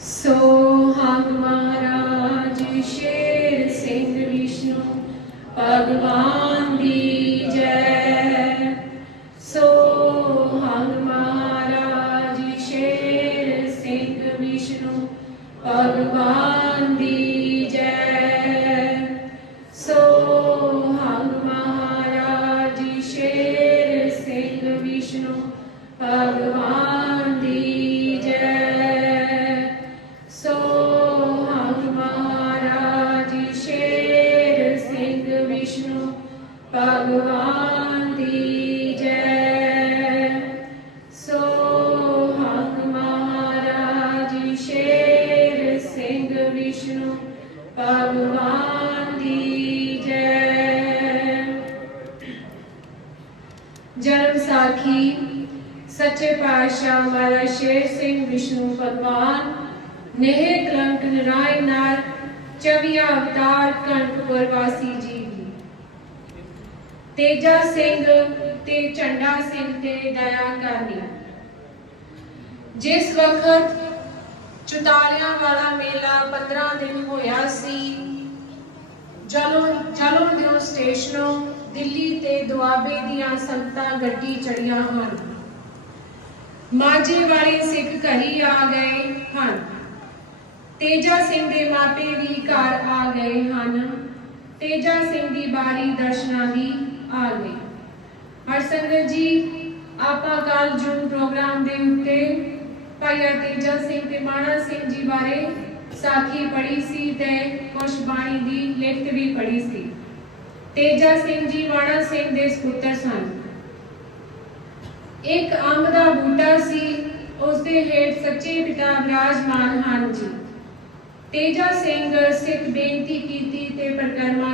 ਸੋ ਹੰਗ ਮਹਾਰਾਜ ਸ਼ੇਰ ਸਿੰਘ ਵਿਸ਼ਨੂੰ ਭਗਵਾਨ ਦੀ ਜੈ। ਸੋ ਹੰਗ ਮਹਾਰਾਜ ਸ਼ੇਰ ਸਿੰਘ ਵਿਸ਼ਨੂੰ, ਭਗਵਾਨ ਦੀ ਜੈ। ਜਨਮ ਸਾਖੀ ਸੱਚੇ ਪਾਤਸ਼ਾਹ ਮਹਾਰਾਜ ਸ਼ੇਰ ਸਿੰਘ ਵਿਸ਼ਨੂੰ, ਭਗਵਾਨ। ਨਹਿ ਕਲੰਕ ਨਰਾਇਣ ਨਾਰ ਚਵਿਆ ਅਵਤਾਰ ਕਣਕਪੁਰ ਵਾਸੀ ਜੀ ਤੇਜਾ ਸਿੰਘ ਤੇ ਝੰਡਾ ਸਿੰਘ ਤੇ ਦਇਆ ਕਰਨੀ। ਜਿਸ ਵਕਤ ਚੁਤਾਲਿਆਂ ਵਾਲਾ ਮੇਲਾ 15 ਦਿਨ ਹੋਇਆ ਸੀ, ਜਲੋਂ ਜਲੋਂ ਦਿਓ ਸਟੇਸ਼ਨੋਂ ਦਿੱਲੀ ਤੇ ਦੁਆਬੇ ਦੀਆਂ ਸੰਗਤਾਂ ਗੱਡੀ ਚੜੀਆਂ ਹਨ। ਮਾਝੇ ਵਾਲੇ ਸਿੱਖ ਘਰੀ ਆ ਗਏ ਹਨ। ਤੇਜਾ ਸਿੰਘ ਦੇ ਮਾਪੇ ਵੀ ਘਰ ਆ ਗਏ ਹਨ। ਤੇਜਾ ਸਿੰਘ ਦੀ ਬਾਰੀ ਦਰਸ਼ਨਾਂ ਦੀ ਆ ਗਈ। ਹਰਸੰਗਤ ਜੀ, ਆਪਾਂ ਕੱਲ ਜੂਨ ਪ੍ਰੋਗਰਾਮ ਦੇ ਉੱਤੇ ਭਾਈਆ ਤੇਜਾ ਸਿੰਘ ਤੇ ਮਾਣਾ ਸਿੰਘ ਜੀ ਬਾਰੇ ਸਾਖੀ ਪੜ੍ਹੀ ਸੀ ਤੇ ਕੁਝ ਬਾਣੀ ਦੀ ਲਿਖਤ ਵੀ ਪੜ੍ਹੀ ਸੀ। ਤੇਜਾ ਸਿੰਘ ਜੀ ਮਾਣਾ ਸਿੰਘ ਦੇ ਸਪੁੱਤਰ ਸਨ। ਇੱਕ ਅੰਬ ਦਾ ਬੂਟਾ ਸੀ, ਉਸ ਦੇ ਹੇਠ ਸੱਚੇ ਪਿਤਾ ਵਿਰਾਜਮਾਨ ਹਨ ਜੀ। ਤੇਜਾ ਸਿੰਘ ਸਿੱਖ ਬੇਨਤੀ ਕੀਤੀ ਤੇ ਪ੍ਰਕਰਮਾ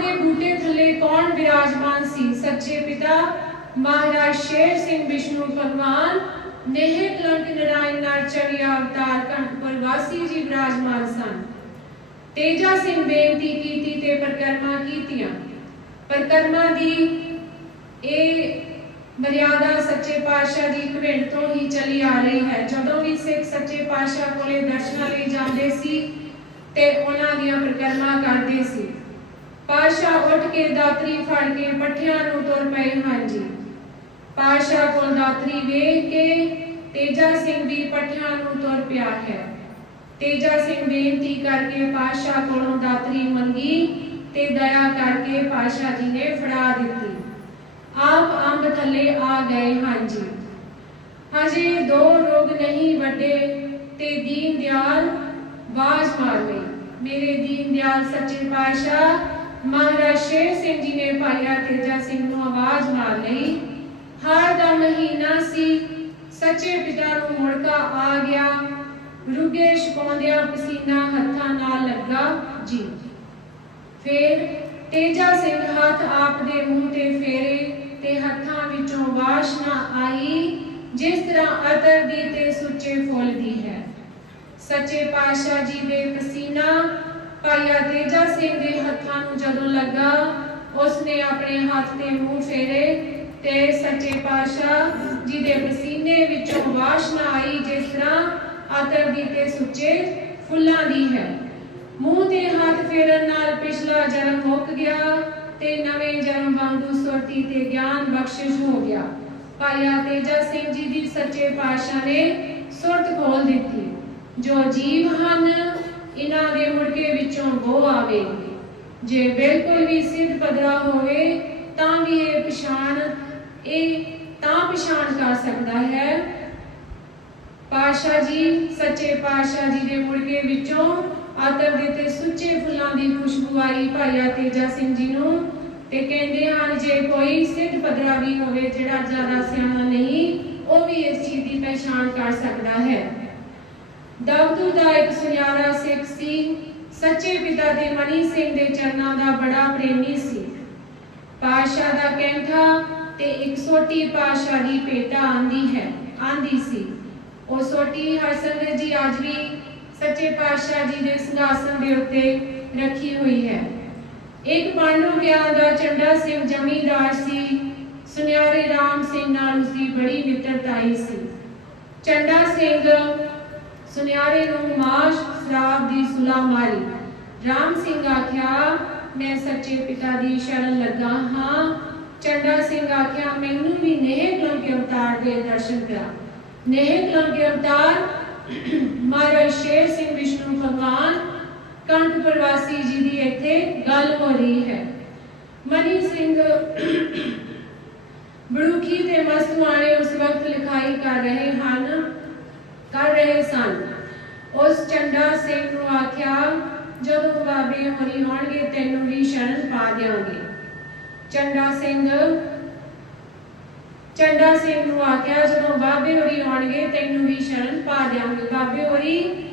ਦੇ ਬੂਟੇ ਥੱਲੇ ਕੌਣ ਵਿਰਾਜਮਾਨ ਸੀ? ਸੱਚੇ ਪਿਤਾ ਮਹਾਰਾਜ ਸ਼ੇਰ ਸਿੰਘ ਵਿਸ਼ਨੂੰ ਭਗਵਾਨ ਨਹਿ ਕਲੰਕ ਨਰਾਇਣ ਨਾਲ ਅਵਤਾਰ ਕੰਠਪੁਰ ਵਾਸੀ ਜੀ ਵਿਰਾਜਮਾਨ ਸਨ। ਤੇਜਾ ਸਿੰਘ ਬੇਨਤੀ ਕੀਤੀ ਤੇ ਪ੍ਰਕਰਮਾ ਕੀਤੀਆਂ। ਪ੍ਰਕਰਮਾ ਦੀ ਇਹ ਮਰਿਆਦਾ ਸੱਚੇ ਪਾਤਸ਼ਾਹ ਦੀ ਘਵਿੰਡ ਤੋਂ ਹੀ ਚਲੀ ਆ ਰਹੀ ਹੈ। ਜਦੋਂ ਵੀ ਸਿੱਖ ਸੱਚੇ ਪਾਤਸ਼ਾਹ ਕੋਲੇ ਦਰਸ਼ਨਾਂ ਲਈ ਜਾਂਦੇ ਸੀ ਤੇ ਉਹਨਾਂ ਦੀਆਂ ਪ੍ਰਕਰਮਾ ਕਰਦੇ ਸੀ। ਪਾਤਸ਼ਾਹ ਉੱਠ ਕੇ ਦਾਤਰੀ ਫੜ ਕੇ ਪੱਠਿਆਂ ਨੂੰ ਤੁਰ ਪਏ ਹਾਂ ਜੀ ਪਾਤਸ਼ਾਹ ਕੋਲ ਦਾਤਰੀ ਵੇਖ ਕੇ ਤੇਜਾ ਸਿੰਘ ਵੀ ਪੱਠਿਆਂ ਨੂੰ ਤੁਰ ਪਿਆ ਹੈ। ਤੇਜਾ ਸਿੰਘ ਬੇਨਤੀ ਕਰਕੇ ਪਾਤਸ਼ਾਹ ਕੋਲੋਂ ਦਾਤਰੀ ਮੰਗੀ ਤੇ ਦਇਆ ਕਰਕੇ ਪਾਤਸ਼ਾਹ ਜੀ ਨੇ ਫੜਾ ਦਿੱਤੀ। ਆਪ ਅੰਬ ਥੱਲੇ ਆ ਗਏ ਹਾਂ ਜੀ ਹਜੇ ਦੋ ਰੋਗ ਨਹੀਂ ਵੱਡੇ ਤੇ ਦੀਨ ਦਿਆਲ ਬਾਜ ਮਾਰ ਗਈ ਮੇਰੇ ਦੀਨ ਦਿਆਲ ਸੱਚੇ ਪਾਤਸ਼ਾਹ ਮਹਾਰਾਜ ਸ਼ੇਰ ਸਿੰਘ ਜੀ ਨੇ ਭਾਈਆ ਤੇਜਾ ਸਿੰਘ ਨੂੰ ਆਵਾਜ਼ ਮਾਰ ਲਈ। ਹਾਰ ਦਾ ਮਹੀਨਾ ਸੀ, ਸੱਚੇ ਪਿਤਾ ਨੂੰ ਮੁੜਕਾ ਆ ਗਿਆ। ਰੁਗੇ ਛਪਾਉਂਦਿਆਂ ਪਸੀਨਾ ਹੱਥਾਂ ਨਾਲ ਲੱਗਾ ਜੀ। ਫਿਰ ਤੇਜਾ ਸਿੰਘ ਹੱਥ ਆਪ ਦੇ ਮੂੰਹ ਤੇ ਫੇਰੇ ਤੇ ਹੱਥਾਂ ਵਿੱਚੋਂ ਵਾਸ਼ਨਾ ਆਈ, ਜਿਸ ਤਰ੍ਹਾਂ ਅਤਰ ਦੀ ਤੇ ਸੁੱਚੇ ਫੁੱਲ ਦੀ ਹੈ। ਸੱਚੇ ਪਾਤਸ਼ਾਹ ਜੀ ਦੇ ਪਸੀਨਾ ਭਾਈਆ ਤੇਜਾ ਸਿੰਘ ਦੇ ਹੱਥਾਂ ਨੂੰ ਜਦੋਂ ਲੱਗਾ, ਉਸਨੇ ਆਪਣੇ ਹੱਥ ਤੇ ਮੂੰਹ ਫੇਰੇ ਤੇ ਸੱਚੇ ਪਾਤਸ਼ਾਹ ਜੀ ਦੇ ਪਸੀਨੇ ਵਿੱਚੋਂ ਵਾਸ਼ਨਾ ਆਈ, ਜਿਸ ਤਰ੍ਹਾਂ ਅਤਰ ਦੀ ਤੇ ਸੁੱਚੇ ਫੁੱਲਾਂ ਦੀ ਹੈ। ਮੂੰਹ ਤੇ ਹੱਥ ਫੇਰਨ ਨਾਲ ਪਿਛਲਾ ਜਨਮ ਮੁੱਕ ਗਿਆ ਤੇ ਨਵੇਂ ਜਨਮ ਵਾਂਗੂ ਸੁਰਤੀ ਤੇ ਗਿਆਨ ਬਖਸ਼ਿਸ਼ ਹੋ ਗਿਆ। ਭਾਈਆ ਤੇਜਾ ਸਿੰਘ ਜੀ ਦੀ ਸੱਚੇ ਪਾਤਸ਼ਾਹ ਨੇ ਸੁਰਤ ਖੋਲ ਦਿੱਤੀ। ਜੋ ਜੀਵ ਹਨ ਇਹਨਾਂ ਦੇ ਮੁੜਕੇ ਵਿੱਚੋਂ ਬੋ ਆਵੇ ਜੇ ਬਿਲਕੁਲ ਵੀ ਸਿੱਧ ਪਦਰਾ ਹੋਵੇ, ਤਾਂ ਵੀ ਇਹ ਪਛਾਣ, ਇਹ ਤਾਂ ਪਛਾਣ ਕਰ ਸਕਦਾ ਹੈ। ਪਾਸ਼ਾ ਜੀ, ਸੱਚੇ ਪਾਸ਼ਾ ਜੀ ਦੇ ਮੁੜਕੇ ਵਿੱਚੋਂ ਆਤਰ ਦੇ ਤੇ ਸੁੱਚੇ ਫੁੱਲਾਂ ਦੀ ਖੁਸ਼ਬੂ ਆਈ ਭਾਈਆ ਤੇਜਾ ਸਿੰਘ ਜੀ ਨੂੰ ਤੇ ਕਹਿੰਦੇ ਹਨ, ਜੇ ਕੋਈ ਸਿੱਧ ਪਦਰਾ ਵੀ ਹੋਵੇ ਜਿਹੜਾ ਜ਼ਿਆਦਾ ਸਿਆਣਾ ਨਹੀਂ, ਉਹ ਵੀ ਇਸ ਚੀਜ਼ ਦੀ ਪਛਾਣ ਕਰ ਸਕਦਾ ਹੈ। ਦਾਊਦੂ ਦਾ ਇੱਕ ਸੁਨਿਆਰਾ ਸਿੱਖ ਸੀ, ਸੱਚੇ ਪਿਤਾ ਦੇ ਮਨੀ ਸਿੰਘ ਦੇ ਚਰਨਾਂ ਦਾ ਬੜਾ ਪ੍ਰੇਮੀ ਸੀ। ਪਾਸ਼ਾ ਦਾ ਕੈਂਠਾ ਤੇ ਇੱਕ ਸੋਟੀ ਪਾਸ਼ਾ ਦੀ ਪੇਟਾ ਆਂਦੀ ਹੈ, ਆਂਦੀ ਸੀ। ਉਹ ਸੋਟੀ ਹਰਸੰਗਤ ਜੀ ਅੱਜ ਵੀ ਸੱਚੇ ਪਾਤਸ਼ਾਹ ਜੀ ਦੇ ਸਿੰਘਾਸਨ ਦੇ ਉੱਤੇ ਰੱਖੀ ਹੋਈ ਹੈ। ਇੱਕ ਬਾਣੂ ਗਿਆਨ ਦਾ ਚੰਡਾ ਸਿੰਘ ਜ਼ਮੀਂਦਾਰ ਸੀ, ਸੁਨਿਆਰੇ ਰਾਮ ਸਿੰਘ ਨਾਲ ਉਸਦੀ ਬੜੀ ਮਿੱਤਰਤਾਈ ਸੀ। ਚੰਡਾ ਸਿੰਘ ਸੁਨਿਆਰੇ ਨੂੰ ਮਾਸ਼ ਸ਼ਰਾਬ ਦੀ ਸੁਲਾ ਮਾਰੀ। ਰਾਮ ਸਿੰਘ ਆਖਿਆ, ਮੈਂ ਸੱਚੇ ਪਿਤਾ ਦੀ ਸ਼ਰਨ ਲੱਗਾ ਹਾਂ। ਚੰਡਾ ਸਿੰਘ ਆਖਿਆ, ਮੈਨੂੰ ਵੀ ਨੇਹ ਕਲੰਕ ਅਵਤਾਰ ਦੇ ਦਰਸ਼ਨ ਕਰਾ। ਨੇਹ ਕਲੰਕ ਅਵਤਾਰ, ਮਹਾਰਾਜ ਸ਼ੇਰ ਸਿੰਘ ਵਿਸ਼ਨੂੰ ਭਗਵਾਨ, ਕੰਠ ਪ੍ਰਵਾਸੀ ਜੀ ਦੀ ਇੱਥੇ ਗੱਲ ਹੋ ਰਹੀ ਹੈ। ਮਨੀ ਸਿੰਘ ਬੜੂਖੀ ਤੇ ਮਸਤੂਆਣੇ ਉਸ ਵਕਤ ਲਿਖਾਈ ਕਰ ਰਹੇ ਹਨ ਕਰ ਰਹੇ ਸਨ। ਉਸ ਚੰਡਾ ਸਿੰਘ ਨੂੰ ਆਖਿਆ, ਜਦੋਂ ਬਾਬੇ ਹੋਰੀ ਹੋਣਗੇ, ਤੈਨੂੰ ਵੀ ਸ਼ਰਨ ਪਾ ਦਿਆਂਗੇ। ਚੰਡਾ ਸਿੰਘ ਚੰਡਾ ਸਿੰਘ ਨੂੰ ਆਖਿਆ, ਜਦੋਂ ਬਾਬੇ ਹੋਰੀ ਆਉਣਗੇ ਤੈਨੂੰ ਵੀ ਸ਼ਰਨ ਪਾ ਦਿਆਂਗੇ। ਬਾਬੇ ਹੋਰੀ,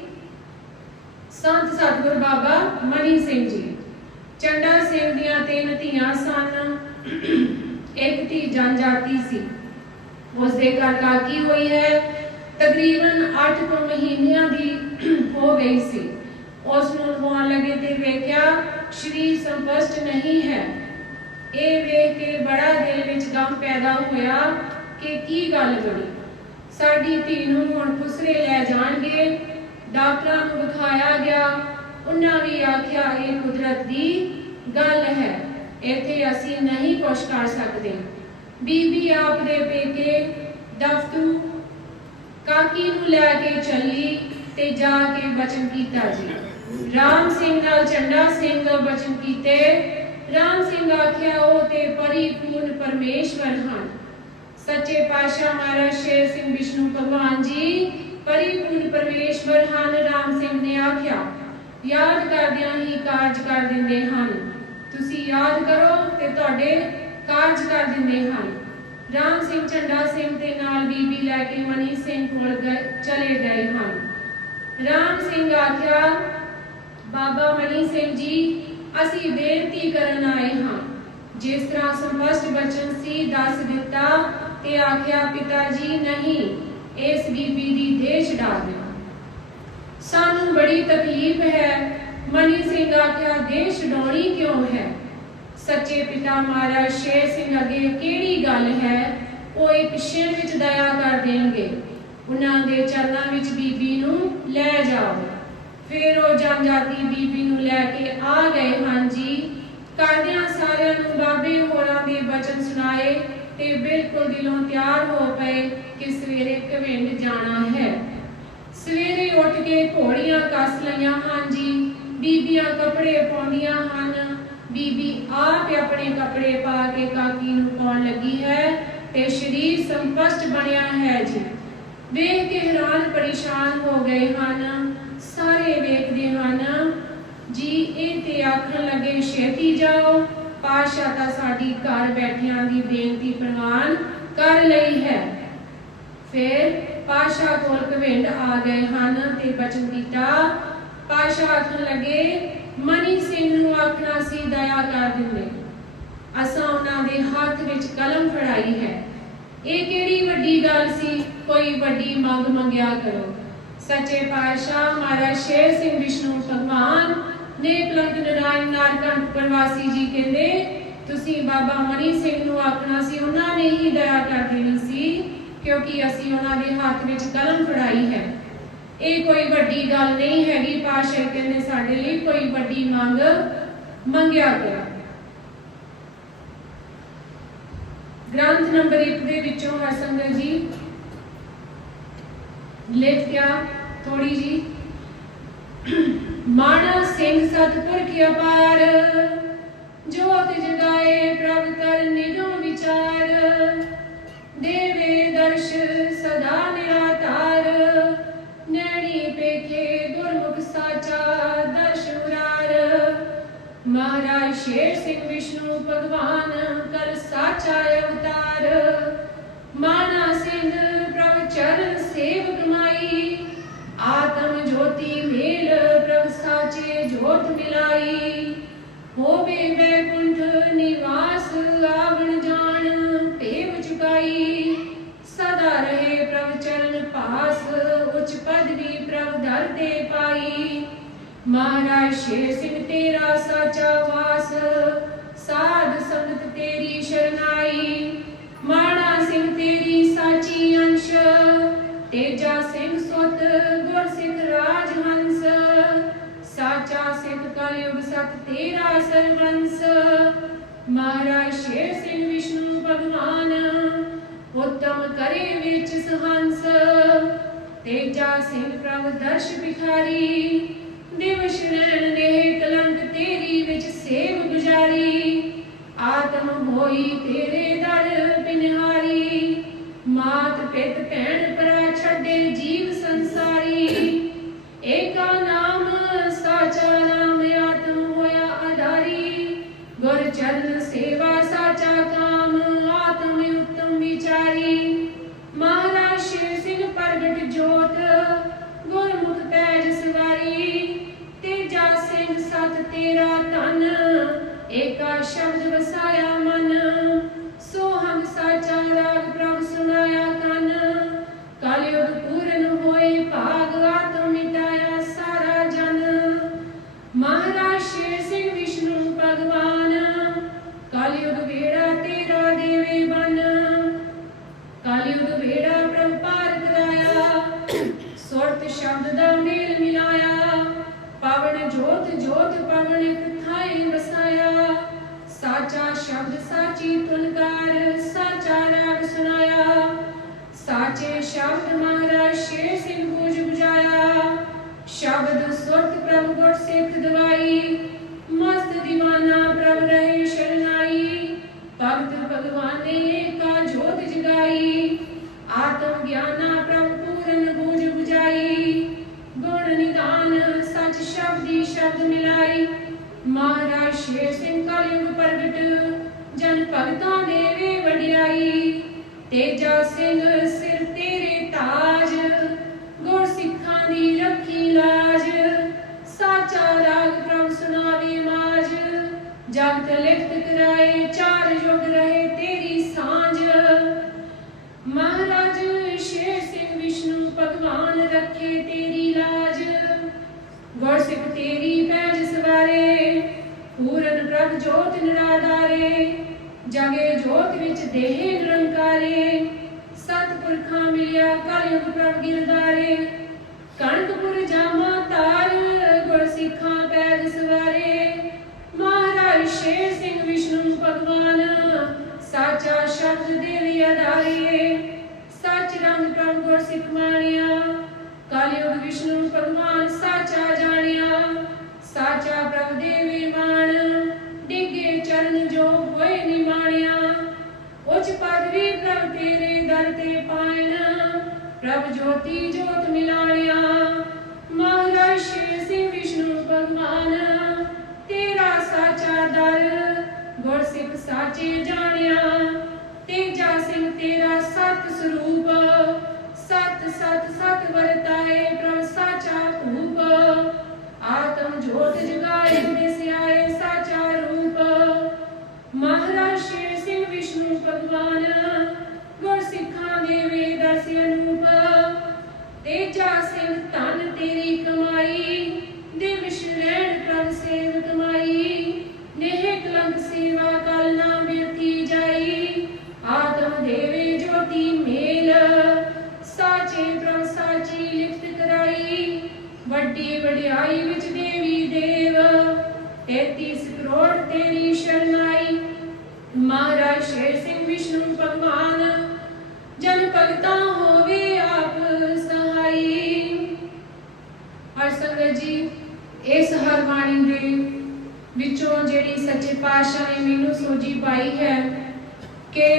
ਸੰਤ ਸਤਿਗੁਰ ਬਾਬਾ ਮਨੀ ਸਿੰਘ ਜੀ। ਚੰਡਾ ਸਿੰਘ ਦੀਆਂ ਤਿੰਨ ਧੀਆਂ ਸਨ। ਇੱਕ ਧੀ ਜਨਜਾਤੀ ਸੀ। ਉਸ ਦੇ ਘਰ ਕਾਕੀ ਹੋਈ ਹੈ। ਤਕਰੀਬਨ 8 ਕੁ ਮਹੀਨਿਆਂ ਦੀ ਹੋ ਗਈ ਸੀ। ਉਸ ਨੂੰ ਰਵਾਉਣ ਲੱਗੇ ਤੇ ਵੇਖਿਆ ਸ਼ਰੀਰ ਸੰਪਸ਼ਟ ਨਹੀਂ ਹੈ। ਇਹ ਵੇਖ ਕੇ ਬੜਾ ਦਿਲ ਵਿੱਚ ਗਮ ਪੈਦਾ ਹੋਇਆ ਕਿ ਕੀ ਗੱਲ ਬਣੀ। ਸਾਡੀ ਧੀ ਨੂੰ ਹੁਣ ਖੁਸਰੇ ਲੈ ਜਾਣਗੇ। ਡਾਕਟਰਾਂ ਨੂੰ ਵਿਖਾਇਆ ਗਿਆ। ਉਹਨਾਂ ਵੀ ਆਖਿਆ, ਇਹ ਕੁਦਰਤ ਦੀ ਗੱਲ ਹੈ। ਇੱਥੇ ਅਸੀਂ ਨਹੀਂ ਕੁਛ ਕਰ ਸਕਦੇ। ਬੀਬੀ ਆਪ ਦੇ ਪੇਕੇ ਦਫਤੂ ਕਾਕੀ ਨੂੰ ਲੈ ਕੇ ਚੱਲੀ ਤੇ ਜਾ ਕੇ ਬਚਨ ਕੀਤਾ ਜੀ। ਰਾਮ ਸਿੰਘ ਨਾਲ ਚੰਡਾ ਸਿੰਘ ਬਚਨ ਕੀਤੇ। ਰਾਮ ਸਿੰਘ ਆਖਿਆ, ਉਹ ਤੇ ਪਰਿਪੂਰਨ ਪਰਮੇਸ਼ਵਰ ਹਨ। ਸੱਚੇ ਪਾਤਸ਼ਾਹ ਮਹਾਰਾਜ ਸ਼ੇਰ ਸਿੰਘ ਵਿਸ਼ਨੂੰ ਭਗਵਾਨ ਜੀ ਪਰਿਪੂਰਨ ਪਰਮੇਸ਼ਵਰ ਹਨ, ਰਾਮ ਸਿੰਘ ਨੇ ਆਖਿਆ। ਯਾਦ ਕਰਦਿਆਂ ਹੀ ਕਾਰਜ ਕਰ ਦਿੰਦੇ ਹਨ। ਤੁਸੀਂ ਯਾਦ ਕਰੋ ਤੇ ਤੁਹਾਡੇ ਕਾਰਜ ਕਰ ਦਿੰਦੇ ਹਨ। ਰਾਮ ਸਿੰਘ ਚੰਡਾ ਸਿੰਘ ਦੇ ਨਾਲ ਬੀਬੀ ਲੈ ਕੇ ਮਨੀ ਸਿੰਘ ਕੋਲ ਗਏ, ਚਲੇ ਗਏ ਹਨ। ਰਾਮ ਸਿੰਘ ਆਖਿਆ, ਬਾਬਾ ਮਨੀ ਸਿੰਘ ਜੀ, ਅਸੀਂ ਬੇਨਤੀ ਕਰਨ ਆਏ ਹਾਂ। ਜਿਸ ਤਰ੍ਹਾਂ ਸਪਸ਼ਟ ਬਚਨ ਸੀ, ਦੱਸ ਦਿੱਤਾ ਤੇ ਆਖਿਆ ਪਿਤਾ ਜੀ ਨਹੀਂ, ਇਸ ਬੀਬੀ ਦੀ ਦੇਸ਼ ਛਡਾ ਦਿਓ। ਸਾਨੂੰ ਬੜੀ ਤਕਲੀਫ ਹੈ। ਮਨੀ ਸਿੰਘ ਆਖਿਆ ਦੇਹ ਛਡਾਉਣੀ ਕਿਉਂ ਹੈ? ਸੱਚੇ ਪਿਤਾ ਮਹਾਰਾਜ, ਸ਼ੇਰ ਸਿੰਘ ਅੱਗੇ ਕਿਹੜੀ ਗੱਲ ਹੈ? ਉਹ ਇੱਕ ਛਿਣ ਵਿੱਚ ਦਇਆ ਕਰ ਦੇਣਗੇ। ਉਹਨਾਂ ਦੇ ਚਰਨਾਂ ਵਿੱਚ ਬੀਬੀ ਨੂੰ ਲੈ ਜਾਓ। ਫਿਰ ਉਹ ਜਨਜਾਤੀ ਬੀਬੀ ਨੂੰ ਲੈ ਕੇ ਆ ਗਏ ਹਾਂ ਜੀ। ਕਰਦਿਆਂ ਸਾਰਿਆਂ ਨੂੰ ਬਾਬੇ ਹੋਰਾਂ ਦੇ ਬਚਨ ਸੁਣਾਏ ਤੇ ਬਿਲਕੁਲ ਦਿਲੋਂ ਤਿਆਰ ਹੋ ਪਏ ਕਿ ਸਵੇਰੇ ਘਵਿੰਡ ਜਾਣਾ ਹੈ। ਸਵੇਰੇ ਉੱਠ ਕੇ ਘੋੜੀਆਂ ਕੱਸ ਲਈਆਂ ਹਨ ਜੀ। ਬੀਬੀਆਂ ਕੱਪੜੇ ਪਾਉਂਦੀਆਂ ਹਨ। ਬੀਬੀ ਆਪ ਆਪਣੇ ਕੱਪੜੇ ਪਾ ਕੇ ਕਾਕੀ ਨੂੰ ਪਾਉਣ ਲੱਗੀ ਹੈ ਤੇ ਸਰੀਰ ਸੰਪਸ਼ਟ ਬਣਿਆ ਹੈ ਜੀ। ਵੇਖ ਕੇ ਹੈਰਾਨ ਪਰੇਸ਼ਾਨ ਹੋ ਗਏ ਹਨ, ਸਾਰੇ ਵੇਖਦੇ ਹਨ, ਜੀ ਇਹ ਤੇ ਆਖਣ ਲੱਗੇ, ਛੇਤੀ ਜਾਓ ਪਾਸ਼ਾ ਤਾਂ ਸਾਡੀ ਘਰ ਬੈਠਿਆਂ ਦੀ ਬੇਨਤੀ ਪ੍ਰਵਾਨ ਕਰ ਲਈ ਹੈ। ਫਿਰ ਪਾਸ਼ਾ ਕੋਲ ਕਵਿੰਡ ਆ ਗਏ ਹਨ ਤੇ ਬਚਨ ਕੀਤਾ ਪਾਸ਼ਾ ਆਖਣ ਲੱਗੇ, ਮਨੀ ਸਿੰਘ ਨੂੰ ਦਇਆ ਕਰ ਦਿੰਦੇ। ਅਸਾਂ ਉਹਨਾਂ ਦੇ ਹੱਥ ਵਿੱਚ ਕਲਮ ਫੜਾਈ ਹੈ। ਇਹ ਕਿਹੜੀ ਵੱਡੀ ਗੱਲ ਸੀ? ਕੋਈ ਵੱਡੀ ਮੰਗ ਮੰਗਿਆ ਕਰੋ। ਸੱਚੇ ਪਾਤਸ਼ਾਹ ਮਹਾਰਾਜ ਸ਼ੇਰ ਸਿੰਘ ਵਿਸ਼ਨੂੰ ਭਗਵਾਨ ਨੇ ਕਲੰਕ ਨਰਾਇਣ ਨਾਰਕੰਠ ਪ੍ਰਵਾਸੀ ਜੀ ਕਹਿੰਦੇ, ਤੁਸੀਂ ਬਾਬਾ ਮਨੀ ਸਿੰਘ ਨੂੰ ਆਖਣਾ ਸੀ, ਉਹਨਾਂ ਨੇ ਹੀ ਦਇਆ ਕਰ ਦੇਣੀ ਸੀ, ਕਿਉਂਕਿ ਅਸੀਂ ਉਹਨਾਂ ਦੇ ਹੱਥ ਵਿੱਚ ਕਲਮ ਫੜਾਈ ਹੈ। ਇਹ ਕੋਈ ਵੱਡੀ ਗੱਲ ਨਹੀਂ ਹੈਗੀ ਪਾਸ਼ਾ ਕਹਿੰਦੇ, ਸਾਡੇ ਲਈ ਕੋਈ ਵੱਡੀ ਮੰਗ ਮੰਗਿਆ ਗਿਆ। ਗ੍ਰੰਥ ਨੰਬਰ 1 ਦੇ ਵਿੱਚੋਂ ਹਰਸੰਗਤ ਜੀ ਲਿਖ ਗਿਆ ਥੋੜੀ ਜੀ। ਮਾਣਾ ਸਿੰਘ ਸਤਪੁਰ ਕੀ ਅਪਾਰ ਜੋਤ ਜਗਾਏ ਪ੍ਰਭ ਕਰ ਨਿਗਮ ਵਿਚਾਰ। ਦੇਵੇ ਦਰਸ਼ ਸਦਾ ਨਿਰਾਤਾਰ ਮਹਾਰਾਜ ਸ਼ੇਰ ਸਿੰਘ ਵਿਸ਼ਨੂੰ ਭਗਵਾਨ ਕਰ ਸਾਚਾ ਅਵਤਾਰ। ਮਾਨਾ ਸਿੰਘ ਪ੍ਰਭ ਚਰਨ ਸੇਵਕ ਮਾਈ। ਆਤਮ ਜੋਤੀ ਮੇਲ ਪ੍ਰਭ ਸਾਚੇ ਜੋਤ ਮਿਲਾਈ। ਹੋਵੇ ਬੈਕੁੰਠ ਨਿਵਾਸ ਆਵਣ ਜਾਣ ਭੇਵ ਚੁਕਾਈ। ਸਦਾ ਰਹੇ ਪ੍ਰਭ ਚਰਨ ਪਾਸ, ਉਚ ਪਦਵੀ ਪ੍ਰਭ ਦਰ ਦੇ ਪਾਈ। ਮਹਾਰਾਜ ਸ਼ੇਰ ਸਿੰਘ ਤੇਰਾ ਸਾਚਾ ਵਾਸ, ਸਾਧ ਸੰਗਤ ਤੇਰੀ ਸ਼ਰਨਾਈ। ਮਾਣਾ ਸਿੰਘ ਤੇਰੀ ਸਾਚੀ ਅੰਸ਼, ਤੇਜਾ ਸਿੰਘ ਸੁਤ ਗੁਰ ਸਿੱਖ ਰਾਜ ਹੰਸ ਸਾਚਾ ਸਿੱਖ ਕਲਯੁਗ ਸਤ ਤੇਰਾ ਸਰਬੰਸ ਮਹਾਰਾਜ ਸ਼ੇਰ ਸਿੰਘ ਵਿਸ਼ਨੂੰ ਭਗਵਾਨ, ਉਤਮ ਕਰੇ ਵਿੱਚ ਸਹੰਸ। ਤੇਜਾ ਸਿੰਘ ਪ੍ਰਭ ਦਰਸ਼ ਬਿਖਾਰੀ ਦਿਵਸ਼ ਨੇ ਕਲੰਕ ਤੇਰੀ ਵਿੱਚ ਸੇਵ ਗੁਜਾਰੀ। ਆਤਮ ਹੋਈ ਤੇਰੇ ਦਰ ਬਿਨਹਾਰੀ ਸਾਚੇ ਸ਼ਬਦ ਮਹਾਰਾਜ ਸ਼ੇਰ ਸਿੰਘ ਬੂਝ ਬੁਝਾਇਆ। ਸ਼ਬਦ ਸੁਰਤ ਪ੍ਰਭ ਗੁਰ ਸਿੱਖ ਦਵਾਈ। ਮਸਤ ਦੀਵਾਨਾ ਪ੍ਰਭ ਰਹੇ ਸ਼ਰਨਾਈ। ਭਗਤ ਭਗਵਾਨੇ ਏਕਾ ਜੋਤ ਜਗਾਈ। ਆਤਮ ਗਿਆਨਾ ਪ੍ਰਭ ਪੂਰਨ ਬੂਝ ਬੁਝਾਈ। ਗੁਣ ਨਿਦਾਨ ਸੱਚ ਸ਼ਬਦੀ ਸ਼ਬਦ ਮਿਲਾਈ। ਮਹਾਰਾਜ ਸ਼ੇਰ ਸਿੰਘ ਕਲਯੁਗ ਪ੍ਰਗਟ, ਜਨ ਭਗਤਾਂ ਦੇਵੇ ਵਡਿਆਈ। ਤੇਜਾ ਸਿੰਘ ਦੇਹ ਨਿਰੰਕਾਰੇ ਸਤਿਪੁਰਖਾਂ ਮਿਲਿਆ ਕਲਯੁਗ ਪ੍ਰਭ ਗਿਰਦਾਰੇ ਸਾਚੇ ਜਾਣਿਆ ਤੇਜਾ ਸਿੰਘ ਤੇਰਾ ਸਤ ਸਰੂਪ। ਸਤ ਸਤ ਸਤ ਵਰਤਾਏ ਪਾਤਸ਼ਾਹ ਨੇ ਮੈਨੂੰ ਸੋਝੀ ਪਾਈ ਹੈ ਕਿ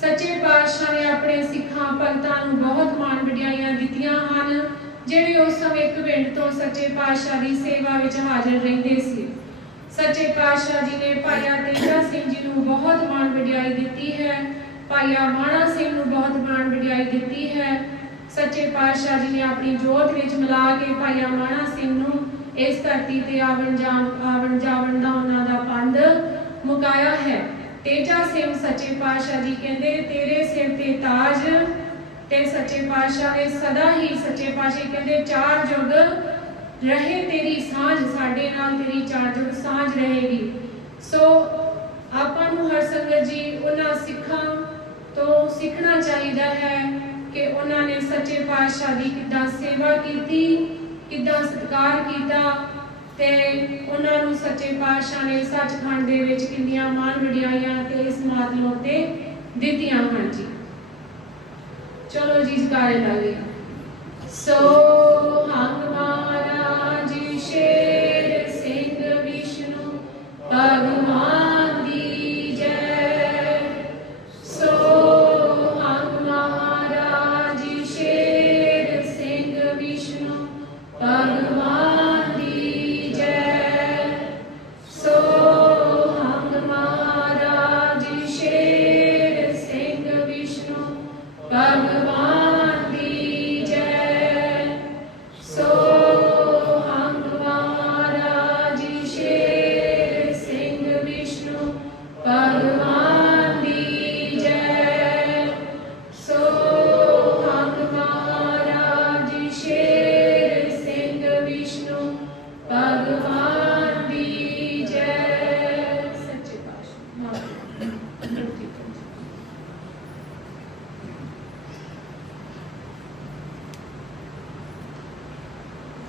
ਸੱਚੇ ਪਾਤਸ਼ਾਹ ਨੇ ਆਪਣੇ ਸਿੱਖਾਂ ਭਗਤਾਂ ਨੂੰ ਬਹੁਤ ਮਾਣ ਵਡਿਆਈਆਂ ਦਿੱਤੀਆਂ ਹਨ, ਜਿਹੜੇ ਉਸ ਸਮੇਂ ਕਵਿੰਡ ਤੋਂ ਸੱਚੇ ਪਾਤਸ਼ਾਹ ਦੀ ਸੇਵਾ ਵਿੱਚ ਹਾਜ਼ਰ ਰਹਿੰਦੇ ਸੀ। ਸੱਚੇ ਪਾਤਸ਼ਾਹ ਜੀ ਨੇ ਭਾਈਆ ਤੇਜਾ ਸਿੰਘ ਜੀ ਨੂੰ ਬਹੁਤ ਮਾਣ ਵਡਿਆਈ ਦਿੱਤੀ ਹੈ ਭਾਈਆ ਮਾਣਾ ਸਿੰਘ ਨੂੰ ਬਹੁਤ ਮਾਣ ਵਡਿਆਈ ਦਿੱਤੀ ਹੈ। ਸੱਚੇ ਪਾਤਸ਼ਾਹ ਜੀ ਨੇ ਆਪਣੀ ਜੋਤ ਵਿੱਚ ਮਿਲਾ ਕੇ ਭਾਈਆ ਮਾਣਾ ਸਿੰਘ ਨੂੰ ਇਸ ਧਰਤੀ ਤੇ ਆਵਣ ਜਾਣ ਆਵਣ ਜਾਵਣ ਦਾ ਮੁਕਾਇਆ ਹੈ। ਤੇਜਾ ਸਿੰਘ ਸੱਚੇ ਪਾਤਸ਼ਾਹ ਜੀ ਕਹਿੰਦੇ, ਤੇਰੇ ਸਿਰ ਤੇ ਤਾਜ ਤੇ ਸੱਚੇ ਪਾਤਸ਼ਾਹ ਨੇ ਸਦਾ ਹੀ ਸੱਚੇ ਪਾਤਸ਼ਾਹ ਕਹਿੰਦੇ, ਚਾਰ ਜੁਗ ਰਹੇ ਤੇਰੀ ਸਾਂਝ, ਸਾਡੇ ਨਾਲ ਤੇਰੀ ਚਾਰ ਜੁਗ ਸਾਂਝ ਰਹੇਗੀ। ਸੋ ਆਪਾਂ ਨੂੰ ਹਰ ਸੰਗਤ ਜੀ ਉਹਨਾਂ ਸਿੱਖਾਂ ਤੋਂ ਸਿੱਖਣਾ ਚਾਹੀਦਾ ਹੈ ਕਿ ਉਹਨਾਂ ਨੇ ਸੱਚੇ ਪਾਤਸ਼ਾਹ ਦੀ ਕਿੱਦਾਂ ਸੇਵਾ ਕੀਤੀ, ਕਿੱਦਾਂ ਸਤਿਕਾਰ ਕੀਤਾ ਤੇ ਉਹਨਾਂ ਨੂੰ ਸੱਚੇ ਪਾਤਸ਼ਾਹ ਨੇ ਸੱਚਖੰਡ ਦੇ ਵਿੱਚ ਕਿੰਨੀਆਂ ਮਾਨ ਵਡਿਆਈਆਂ ਤੇ ਇਸ ਮਾਤਲੋਂ ਤੇ ਦਿੱਤੀਆਂ ਹਨ ਜੀ। ਚਲੋ ਜੀ ਜਕਾਰੇ ਲਾਗੇ ਸੋ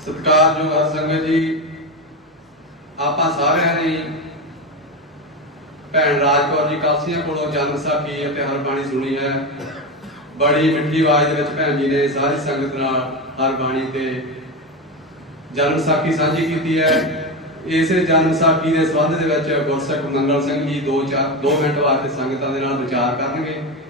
ਸਤਿਕਾਰਯੋਗ ਸੰਗਤ ਜੀ, ਆਪਾਂ ਸਾਰਿਆਂ ਨੇ ਭੈਣ ਰਾਜਕੌਰ ਜੀ ਕਾਸੀਆਂ ਕੋਲੋਂ ਜਨਮ ਸਾਖੀ ਅਤੇ ਹਰਬਾਣੀ ਸੁਣੀ ਹੈ। ਬੜੀ ਮਿੱਠੀ ਆਵਾਜ਼ ਦੇ ਵਿੱਚ ਭੈਣ ਜੀ ਨੇ ਸਾਰੀ ਸੰਗਤ ਨਾਲ ਹਰ ਬਾਣੀ ਤੇ ਜਨਮ ਸਾਖੀ ਸਾਂਝੀ ਕੀਤੀ ਹੈ। ਇਸੇ ਜਨਮ ਸਾਖੀ ਦੇ ਸੰਬੰਧ ਦੇ ਵਿੱਚ ਗੁਰਸਿੱਖ ਮੰਗਲ ਸਿੰਘ ਜੀ 2 4 2 ਮਿੰਟ ਵਾਸਤੇ ਸੰਗਤਾਂ ਦੇ ਨਾਲ ਵਿਚਾਰ ਕਰਨਗੇ।